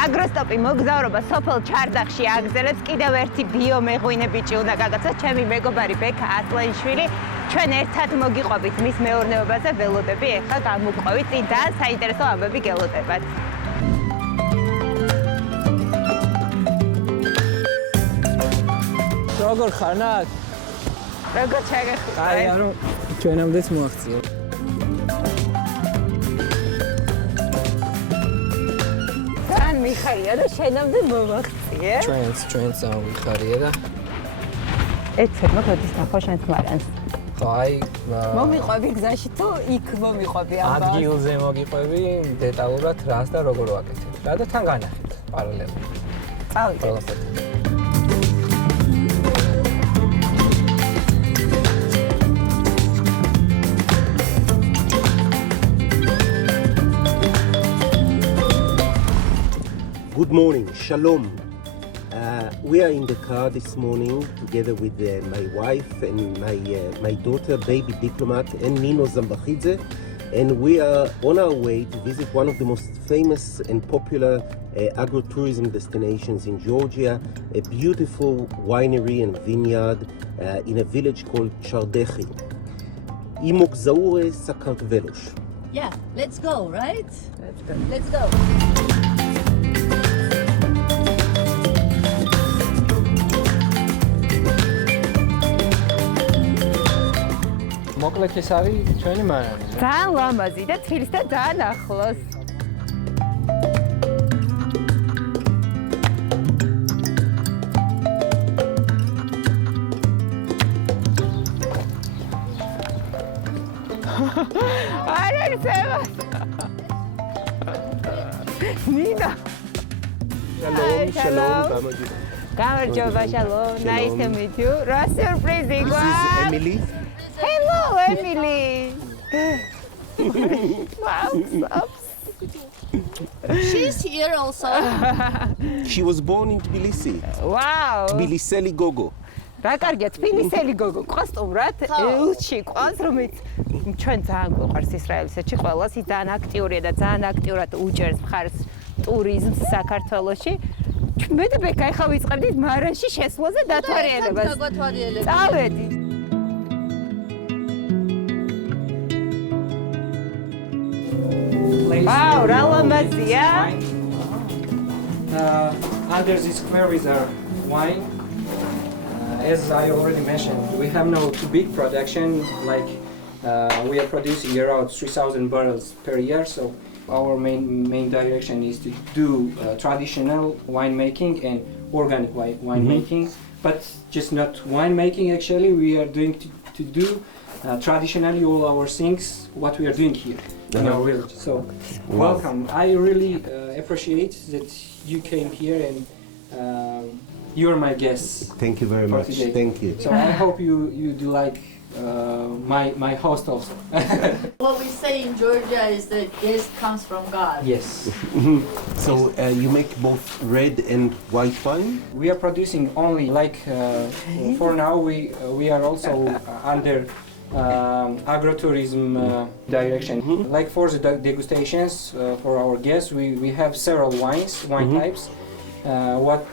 აგროსტოპი მოგზაურობა სოფელ ჩარდახში აგრძელებს კიდევ ერთი ბიომეღვინებიჭი უნდა გაგაცნოთ ჩემი მეგობარი ბექა ასლანიშვილი ჩვენ ერთად მოგიყვებით მის მეურნეობაზე ველოდები ეხლა გამოვყვებით წინ და საინტერესო ამბები გელოდებათ როგორ ხარ ნაკ? როგორ ჩაგეხმართ? აი ანუ ჩვენამდეც მოაღწია მიხარია და შენამდე მომაღწიე. ჩვენც მიხარია და ეცერმა გადის ნახო შენს მარანს. ხო აი მომიყვები გზაში თუ იქ მომიყვები ამბავს. ადგილზე მოგიყვები დეტალურად რას და როგორ ვაკეთებ. და თან განახეთ პარალელურად. წავიდეთ. Good morning, Shalom. We are in the car this morning together with my wife and my daughter, baby diplomat, and Nino Zambakhidze, and we are on our way to visit one of the most famous and popular agro-tourism destinations in Georgia, a beautiful winery and vineyard in a village called Chardekhi. Imogzaure Sakartvelosh. Yeah, let's go, right? Let's go. Let's go. მოკლედ ეს არის ჩვენი მარანი. ძალიან ლამაზი და თბილისთან ძალიან ახლოს. არ არის ემას. ნინა. Shalom. გამარჯობა, shalom. Nice to meet you. რა სიურპრიზი This გვაქვს? is Emily. Hello, Emily. Wow, She's here also. She was born in Tbilisi. wow. Tbiliseli Gogo. რა კარგია, თბილისელი გოგო, ყოსტუმრად, ელჩი ყავს, რომელიც ჩვენ ძალიან გვიყვარს ისრაელისში ყველას, ის ძალიან აქტიურია და ძალიან აქტიურად უჭერს მხარს ტურიზმს საქართველოში. მე და ბექა ახლა ვიწყებდით მარანში შესვლაზე დათვალიერებას. წავედი. Wow, რა ლამაზია. Under this square is our wine. As I already mentioned, we have no too big production. Like we are producing around 3,000 barrels per year. So our main direction is to do traditional winemaking and organic winemaking. But just not winemaking. Actually, we are doing to do traditionally all our things. What we are doing here. In our village. So, welcome. I really appreciate that you came here and you're my guest. Thank you very much. Today. Thank you. So I hope you do like my host also. What we say in Georgia is that guest comes from God. Yes. So you make both red and white wine? We are producing only like for now we are also under agrotourism direction. Like for the degustations for our guests, we have several wine types.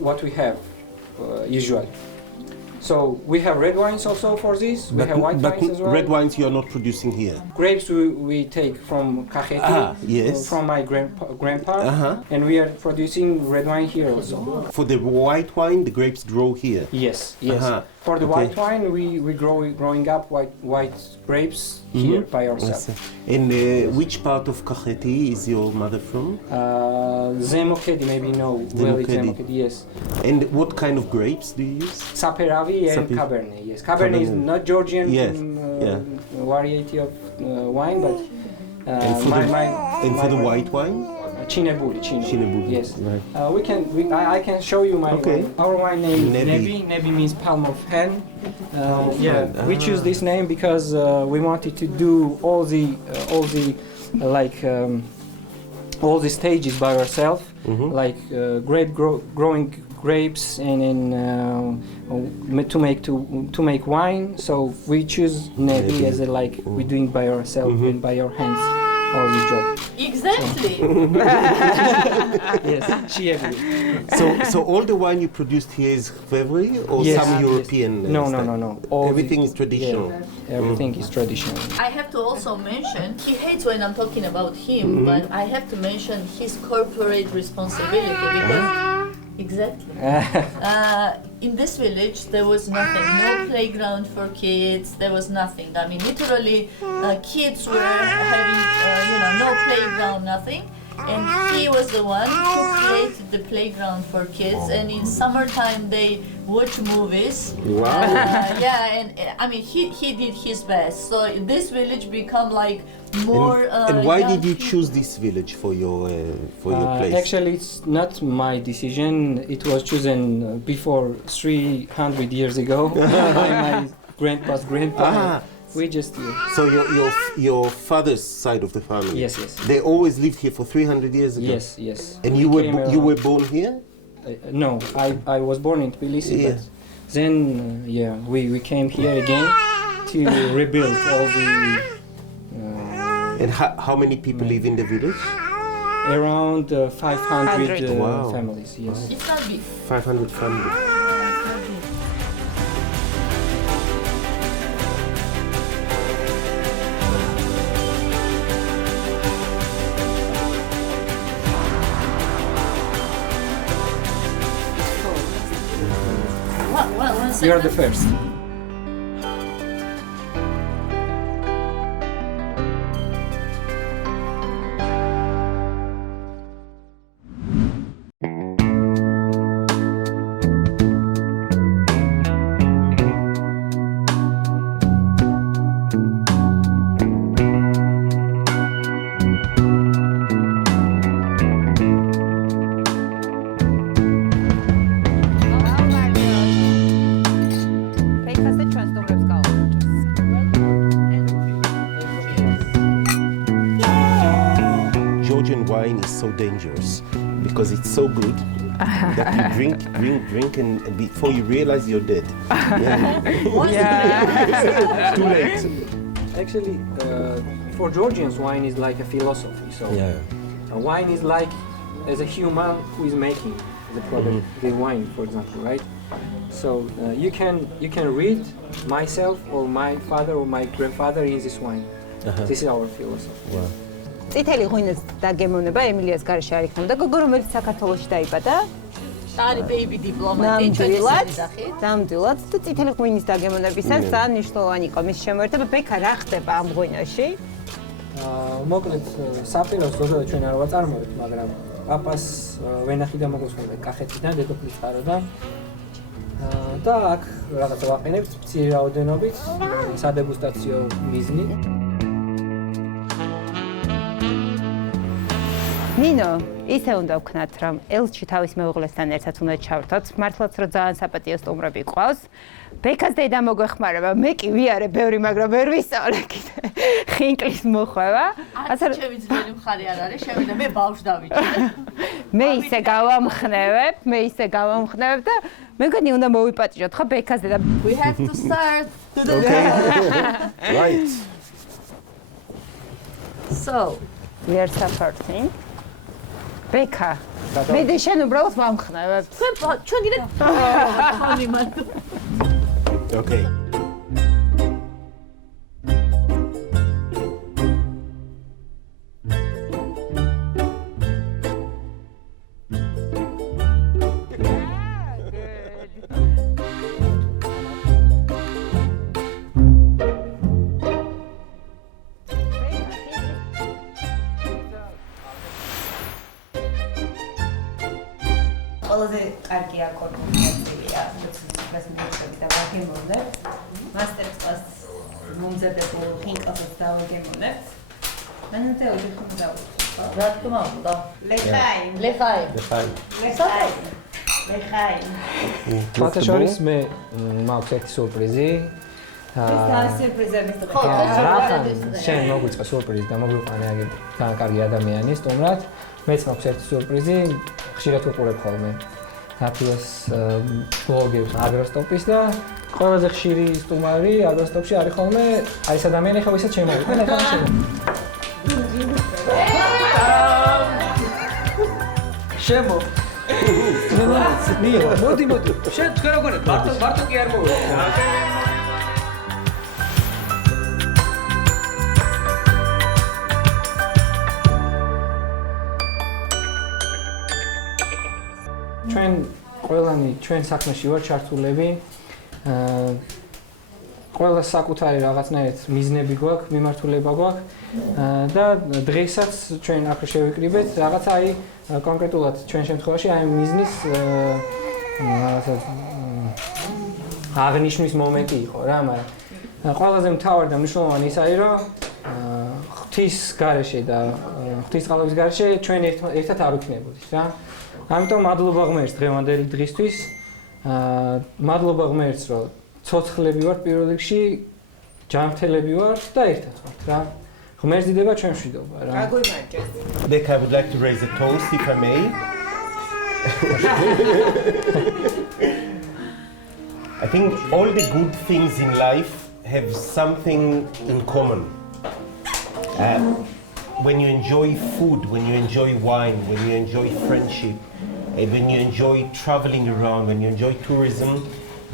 What we have usually. So we have red wines also for this. We have white wines as well. Red wines you are not producing here. Grapes we take from Cajete, yes. From my grandpa, and we are producing red wine here also. For the white wine, the grapes grow here. Yes. For the white wine, we growing up white grapes here by ourselves. And which part of Cajete is your mother from? Zemokedi, maybe no. Zemokedi, yes. And what kind of grapes do you use? Saperavi and Cabernet, yes. Cabernet is not Georgian variety of wine, but and for the white wine? Chinebuli. Yes. Right. I can show you my wine. Our wine name is Nebi. Nebi means palm of hand. We choose this name because we wanted to do all the stages by ourselves, like growing grapes and to make wine. So we choose Nebi as we're doing by ourselves and by our hands. all the job. Exactly. Yes, she agreed. So all the wine you produced here is February or Yes. some European? No, style? no. All Everything is traditional. Yeah, everything is traditional. I have to also mention, he hates when I'm talking about him, but I have to mention his corporate responsibility because exactly. In this village, there was nothing, no playground for kids. There was nothing. I mean, literally, kids were having, no playground, nothing. And he was the one who created the playground for kids. And in summertime, they watch movies. Wow. Yeah, and I mean, he did his best. So this village become like more. And why young did you people. choose this village for your place? Actually, it's not my decision. It was chosen before 300 years ago by my grandpa's grandpa. Ah. We just So your father's side of the family. Yes. They always lived here for 300 years ago. Yes. And We you came you around. were born here? No, I was born in Tbilisi, Yeah. but then we came here again to rebuild all the And how many people live in the village? around 500 Wow. families. Yes. It's not big. 500 families. One second. You are the first. ფეიქას და ჩვენს სტუმრებს Georgian wine is so dangerous because it's so good that you drink and before you realize you're dead. Yeah. Too late. Actually, for Georgians, wine is like a philosophy. So wine is like as a human who is making the product, the wine, for example, right? So you can read myself or my father or my grandfather in this wine. This is our philosophy. Wow. წითელი ღვინოს დაგემოვნება ემილიას გარეშე არ იქნება და გოგო რომელიც საქართველოში დაიბადა Tari baby diplomat. ნამდვილად და წითელი ღვინის დაგემოვნებისას ძალიან მნიშვნელოვანი იყო მის შემოერთება. ბექა რა ხდება ამ ღვინოში? მოკლედ საპიროს ზოგადად ჩვენ არ ვაწარმოებთ, მაგრამ პაპას ვენახი და მოგოსმენდა კახეთიდან, დედოფლის წყაროდან. და აქ რაღაცა ვაყენებთ მცირე რაოდენობით სადეგუსტაციო მიზნით. ნინო, ისე უნდა ვქნათ, რომ ელჩი თავის მეუღლესთან ერთად უნდა ჩავრთოთ. მართლაც რომ ძალიან საპატიო სტუმრები ყავს. ბექას დედა მოგვეხმარება, მე კი ვიარე ბევრი, მაგრამ ვერ ვისწავლე კიდე. ხინკლის მოხვევა. ასე ჩემი ძველი მხარე არ არის, შევიდა მე ბავშვ დავიჭირე. მე ისე გავამხნევებ და მე მგონი უნდა მოვიპატიჟოთ ხო ბექას დედა. We have to start. Right. So, We are supporting. ბექა. მე და შენ უბრალოდ ვამხნევებთ. ჩვენ კიდე ხანი მანდ. Okay. ყველაზე კარგი აკორდონია, რაც მოიწევს და ვაგემოვნებთ. მასტერკლას მომზადებულ ხინკალს დავაგემოვნებთ. მანამდე ორი ხომ დავუწყო. რა თქმა უნდა. ლეხაიმ. თვალთა შორის მე მაქვს ერთი სურპრიზი. შენ მოგვიწყე სურპრიზი და მოგვიყვანე აგ ძალიან კარგი ადამიანი სტუმრად. მეც მაქვს ერთი სურპრიზი, ხშირად ვუყურებ ხოლმე ნათლოს ბლოგებს აგროსტოპის და ყველაზე ხშირი სტუმარი აგროსტოპში არის ხოლმე აი ეს ადამიანი, ხო ვისაც შემოვიყვანე, ხო შენ. შემო. მოდი. შენ თქვენ როგორ მარტო კი არ მოვიდა. ჩვენ ყველანი ჩვენ საქმეში ვარ ჩართულები. ყველა საკუთარი რაღაცნაირად მიზნები გვაქვს, მიმართულება გვაქვს და დღესაც ჩვენ აქ შევიკრიბეთ რაღაცა აი კონკრეტულად ჩვენ შემთხვევაში აი მიზნის რაღაცა აღნიშვნის მომენტი იყო რა, მაგრამ ყველაზე მთავარი და მნიშვნელოვანი ის არის, რომ ღვთის გარეშე და ღვთისწყალობის გარეშე ჩვენ ერთად არ ვიქნებოდით რა. ამიტომ მადლობა ღმერთს დღევანდელი დღისთვის. მადლობა ღმერთს, რომ ცოცხლები ვართ პირველ რიგში, ჯანმრთელები ვართ და ერთად ვართ რა. ღმერთს დიდება ჩვენ მშვიდობა რა. გაგვიმარჯოს. Nick, I would like to raise a toast, if I may. I think all the good things in life have something in common. When you enjoy food, when you enjoy wine, when you enjoy friendship, when you enjoy traveling around, when you enjoy tourism,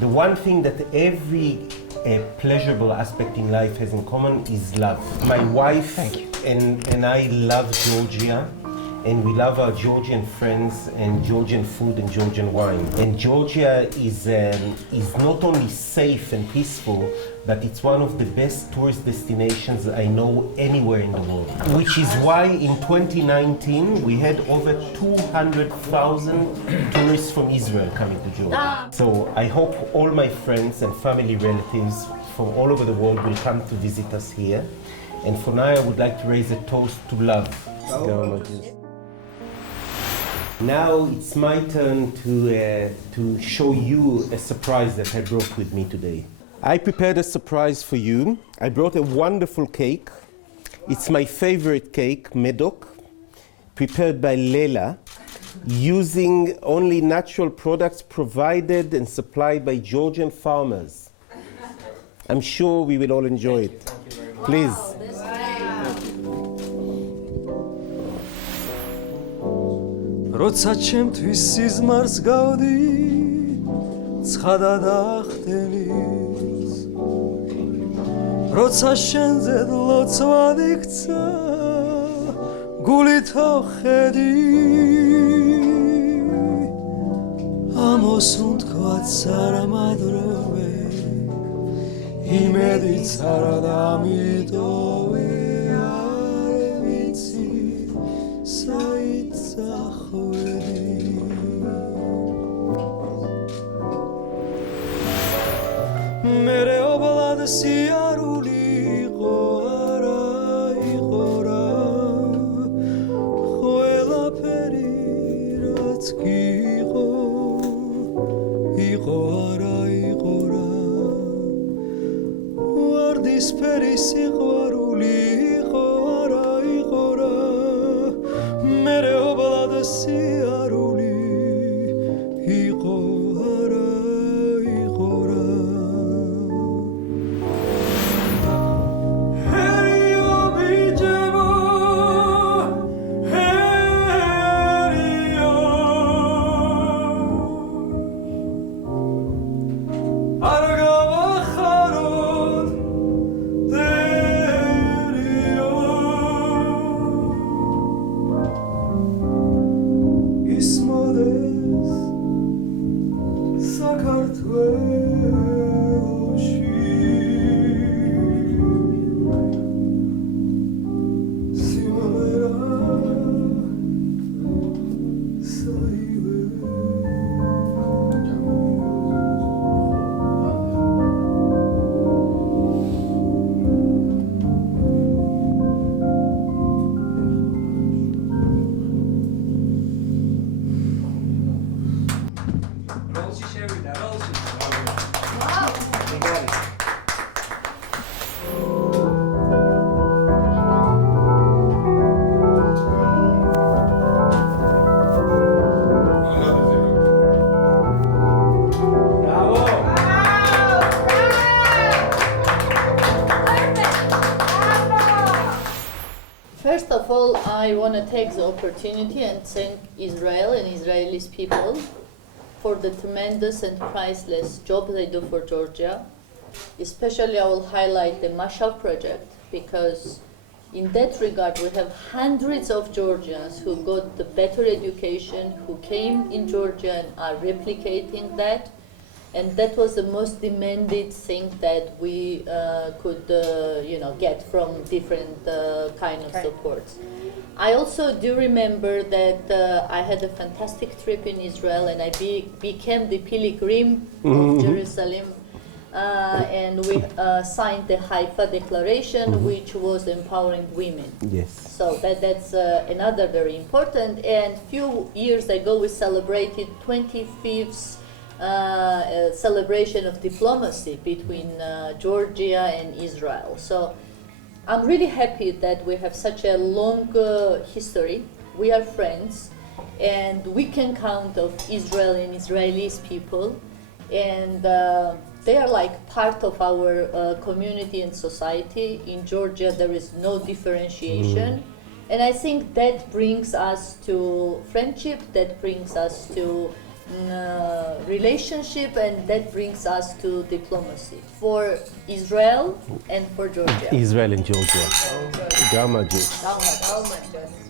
the one thing that every pleasurable aspect in life has in common is love. My wife and I love Georgia, and we love our Georgian friends and Georgian food and Georgian wine. And Georgia is not only safe and peaceful, but it's one of the best tourist destinations I know anywhere in the world. Which is why in 2019 we had over 200,000 tourists from Israel coming to Georgia. So I hope all my friends and family relatives from all over the world will come to visit us here. And for now I would like to raise a toast to love. Now it's my turn to show you a surprise that I brought with me today. I prepared a surprise for you. I brought a wonderful cake. It's my favorite cake, medok, prepared by Leila, using only natural products provided and supplied by Georgian farmers. I'm sure we will all enjoy it. Please. როცა ჩემთვის სიზმარს გავდი ცხადა დახტენის როცა შენზე ლოცვად იქცა გულითო ხედი ამოსუნ თქვაც არამადროვე იმედიც არა დამიტოვე არ ვიცი მეღინეობა სიარული იყო არა იყო რა ყველაფერი რაც კი იყო არა იყო რა ვარდისფერი სიყვარული იყო არა იყო რა მეღინეობა სიარული იყო არა იყო რა of all, I want to take the opportunity and thank Israel and Israelis people for the tremendous and priceless job they do for Georgia. Especially, I will highlight the Mashav project because in that regard, we have hundreds of Georgians who got the better education, who came in Georgia and are replicating that. And that was the most demanded thing that we could get from different kind of supports. I also do remember that I had a fantastic trip in Israel and I became the pilgrim of Jerusalem. And we signed the Haifa Declaration, which was empowering women. Yes. So that's another very important. And few years ago, we celebrated 25th celebration of diplomacy between Georgia and Israel. So I'm really happy that we have such a long history. We are friends, and we can count of Israel and Israelis people, and they are like part of our community and society. In Georgia, there is no differentiation. And I think that brings us to friendship, that brings us to relationship, and that brings us to diplomacy for Israel and for Georgia. Israel and Georgia. Gamma Jews. How much?